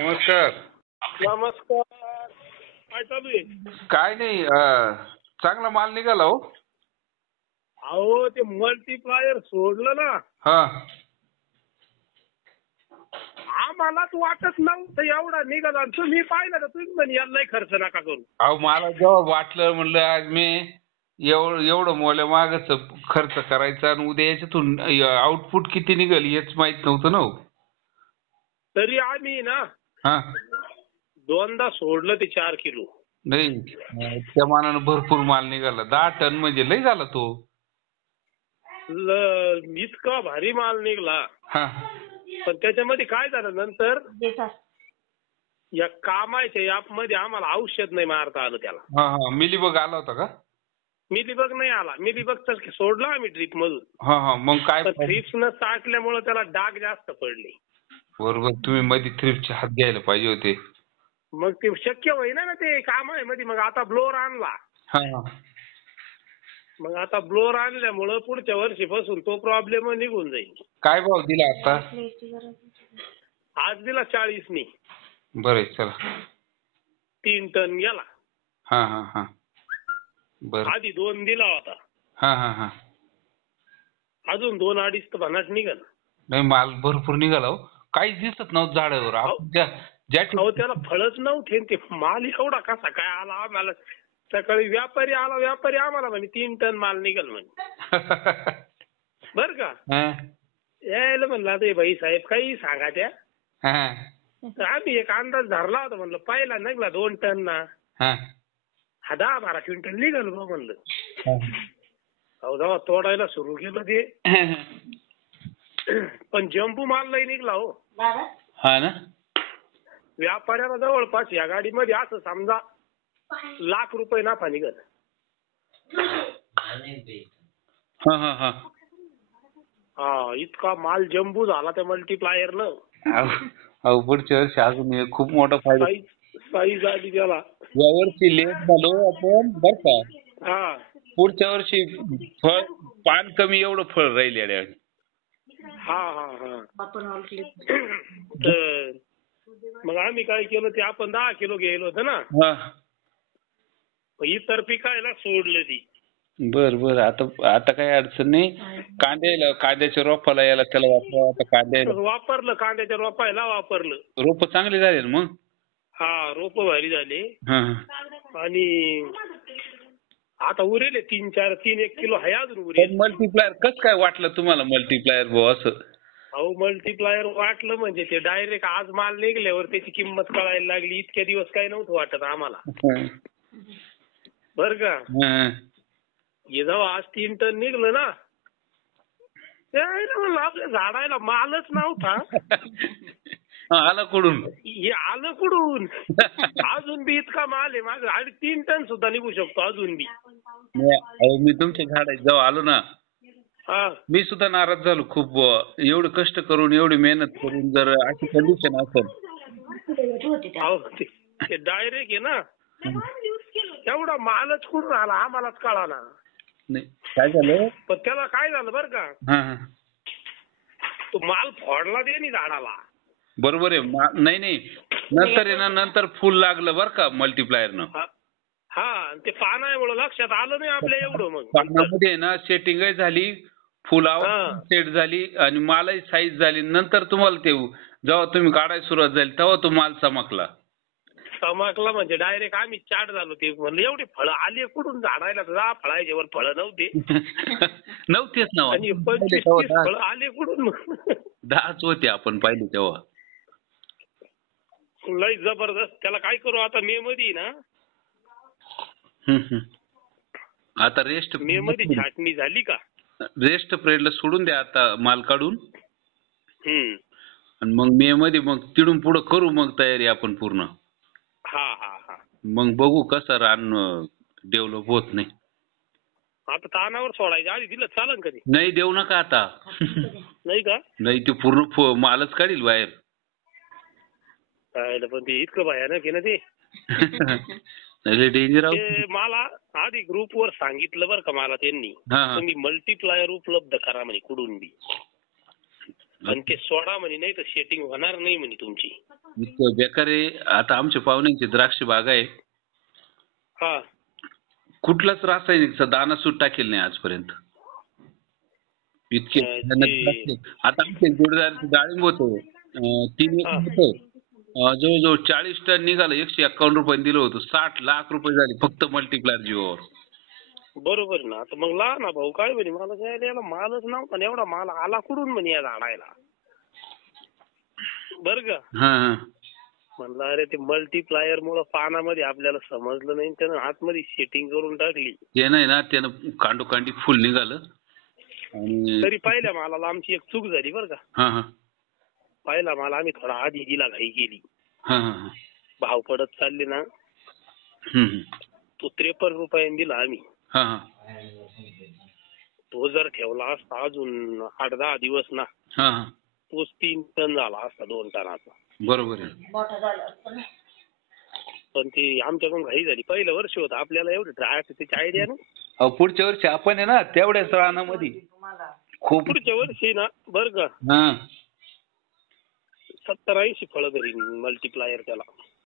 नमस्कार. नमस्कार. काय चालू आहे? काय नाही, चांगला माल निघाला हो. अहो ते मल्टीप्लायर सोडलं ना, हा आम्हालाच वाटत नव्हतं एवढा निघाला. तुम्ही पाहिलं तर तुम्ही म्हणे याला खर्च नका करू. अहो मला जेव्हा वाटलं म्हणलं आज मी एवढं मोल्या मागच खर्च करायचा आणि उद्या याच्यातून आउटपुट किती निघेल हेच माहित नव्हतं ना हो. तरी आम्ही ना हा दोनदा सोडलं ते 4 किलो. नाही, त्या मानानं भरपूर माल निघाला. 10 टन म्हणजे लय झाला तो. इतका भारी माल निघला. हा पण त्याच्यामध्ये काय झालं नंतर या कामाच्या ऍप मध्ये आम्हाला औषध नाही मारता आलं त्याला. हा हा मिलीबग आला होता का? मिलीबग नाही आला. मिलीबग तर सोडला आम्ही ड्रीप मधून. हा हा मग काय? थ्रिप्सनं साठल्यामुळे त्याला डाग जास्त पडले. बरोबर, तुम्ही मध्ये थ्रिप्सचे हात घ्यायला पाहिजे होते. मग ते शक्य होईना ना ते कामामध्ये. मग आता ब्लोअर आणला. हा हा मग आता ब्लोअर आणल्यामुळं पुढच्या वर्षीपासून तो प्रॉब्लेम निघून जाईल. काय भाव दिला आता? आज दिला 40 नी. बरं चला. 3 टन गेला. हा हा हा बरं. आधी 2 दिला होता. हा हा हा अजून 2-2.5 तर भनाट निघाल. नाही, माल भरपूर निघाला हो. काहीच दिसत नव्हतं झाडावर. अहो त्याला फळच नव्हते. ते माल एवढा कसा काय आला आम्हाला. सकाळी व्यापारी आम्हाला म्हणे 3 टन माल निघाल म्हणे. बर का यायला म्हणलं ते भाई साहेब काही सांगा त्या. तर आम्ही एक अंदाज धरला होता. म्हणलं पहिला निघाला 2 टन ना. हा 10-12 क्विंटल निघाल बा म्हणलं. अहो जेव्हा तोडायला सुरू केलं ते पण जम्बू माल नाही निघला हो. हा ना. व्यापाऱ्याला जवळपास या गाडीमध्ये असं समजा ₹1,00,000 नफा निघाल. हा हा हा हा इतका माल जम्बू झाला त्या मल्टीप्लायरनं. अहो पुढच्या वर्षी अजून एक खूप मोठा फायदा. साईज आली त्याला. या वर्षी लेट झालो आपण बर का. हा पुढच्या वर्षी फळ पान कमी एवढं फळ राहील याड्या. हा हा हा तर मग आम्ही काय केलं ते आपण 10 किलो गेलो होतं ना. इतर पिकायला सोडलं ती. बर बर. आता काही अडचण नाही. कांद्याच्या रोपाला याला त्याला वापरा. आता कांद्याला वापरलं. कांद्याच्या रोपायला वापरलं. रोप चांगले झाले मग. हा रोप भारी झाले. आणि आता उरेले 3-1 किलो आहे अजून उरेल. मल्टीप्लायर कसं काय वाटलं तुम्हाला? मल्टीप्लायर भाऊ असं? अहो मल्टीप्लायर वाटलं म्हणजे ते डायरेक्ट आज माल निघल्यावर त्याची किंमत कळायला लागली. इतक्या दिवस काय नव्हतं वाटत आम्हाला. बर का. जेव्हा आज 3 टन निघलं ना म्हणलं आपल्या झाडायला मालच नव्हता. आला कुठून? हे आलं कुठून? अजून बी इतका माल आहे माझं. 3 टन सुद्धा निघू शकतो अजून बी. मी तुमच्या झाडात जेव्हा आलो ना मी सुद्धा नाराज झालो खूप. एवढं कष्ट करून एवढी मेहनत करून जर अशी कंडिशन असेल ते डायरेक्ट आहे ना. एवढा मालच कुठून आला आम्हालाच कळाला नाही. काय झालं? पण त्याला काय झालं बरं का. तो माल फोडला दे नि झाडाला. बरोबर आहे. नाही नंतर आहे ना, नंतर फुल लागलं बरं का मल्टीप्लायरनं. हा ते पानामुळे लक्षात आलं नाही आपल्या एवढं. मग पानामध्ये ना सेटिंग झाली, फुलावर सेट झाली आणि मालही साईज झाली. नंतर तुम्हाला ते जेव्हा तुम्ही काढायला सुरुवात झाली तेव्हा तो माल चमकला म्हणजे डायरेक्ट आम्ही चाट झालो. ते म्हणलं एवढे फळं आली कुठून झाडायला. जा फळायचे वर फळं नव्हते. नव्हतेच ना. आणि 25-30 फळं आले कुठून. 10च होते आपण पाहिले तेव्हा. लई जबरदस्त. त्याला काय करू आता मे मध्ये ना. आता रेस्ट मे मध्ये छाटणी झाली का. रेस्ट पिरियडला सोडून द्या आता माल काढून. आणि मग मे मध्ये मग तिडून पुढं करू मग तयारी आपण पूर्ण. मग बघू कसं रान डेव्हलप होत नाही. आता तानावर सोडायचं आधी दिलं चालन कधी. नाही देऊ नका आता. नाही का. नाही ते पूर्ण मालच काढील बाहेर. पण ते इतकं भयानक आहे ना ते. डेंजर. मला आधी ग्रुपवर सांगितलं बरं का मला त्यांनी. तुम्ही मल्टीप्लायर उपलब्ध करा म्हणे कुठून बी. आणि ते सोडा म्हणे नाही तर सेटिंग होणार नाही म्हणे तुमची. इतकं बेकार आहे. आता आमच्या पाहुण्यांची द्राक्ष बाग आहे, हा कुठलाच रासायनिकचा दाना सूट टाकेल नाही आजपर्यंत. इतके भयानक द्राक्ष. आता आमचे जोडदार डाळिंब होतं, 3 एकर होतं. जवळजवळ 40 टन निघालं. 151 रुपये दिलं होतं. 60 लाख रुपये झाले फक्त मल्टीप्लायर जीवावर. बरोबर ना. आता मग लहान भाऊ काय म्हणे मला याला मालच नव्हता आणि एवढा माल आला कुठून म्हणे या झाडायला. बर का. म्हणलं अरे ते मल्टीप्लायर मुळे पानामध्ये आपल्याला समजलं नाही, त्यानं आतमध्ये सेटिंग करून टाकली. ते नाही ना, त्यानं कांडोकांडी फुल निघालं. तरी पहिल्या मालाला आमची एक चूक झाली बरं का. पहिला माल आम्ही थोडा आधी दिला, घाई केली. भाव पडत चालले ना, तो 53 रुपयांनी दिला आम्ही. तो जर ठेवला असता अजून 8-10 दिवस ना, तोच 3 टन झाला असता 2 टनाचा. बरोबर आहे. पण ते आमच्याकडून घाई झाली. पहिलं वर्ष होतं आपल्याला एवढं त्याची आयडिया नाही. पुढच्या वर्षी आपण आहे ना तेवढ्याच रानामध्ये खूप पुढच्या वर्षी ना बरं का 70-80 फळं घरी मल्टीप्लायर त्याला.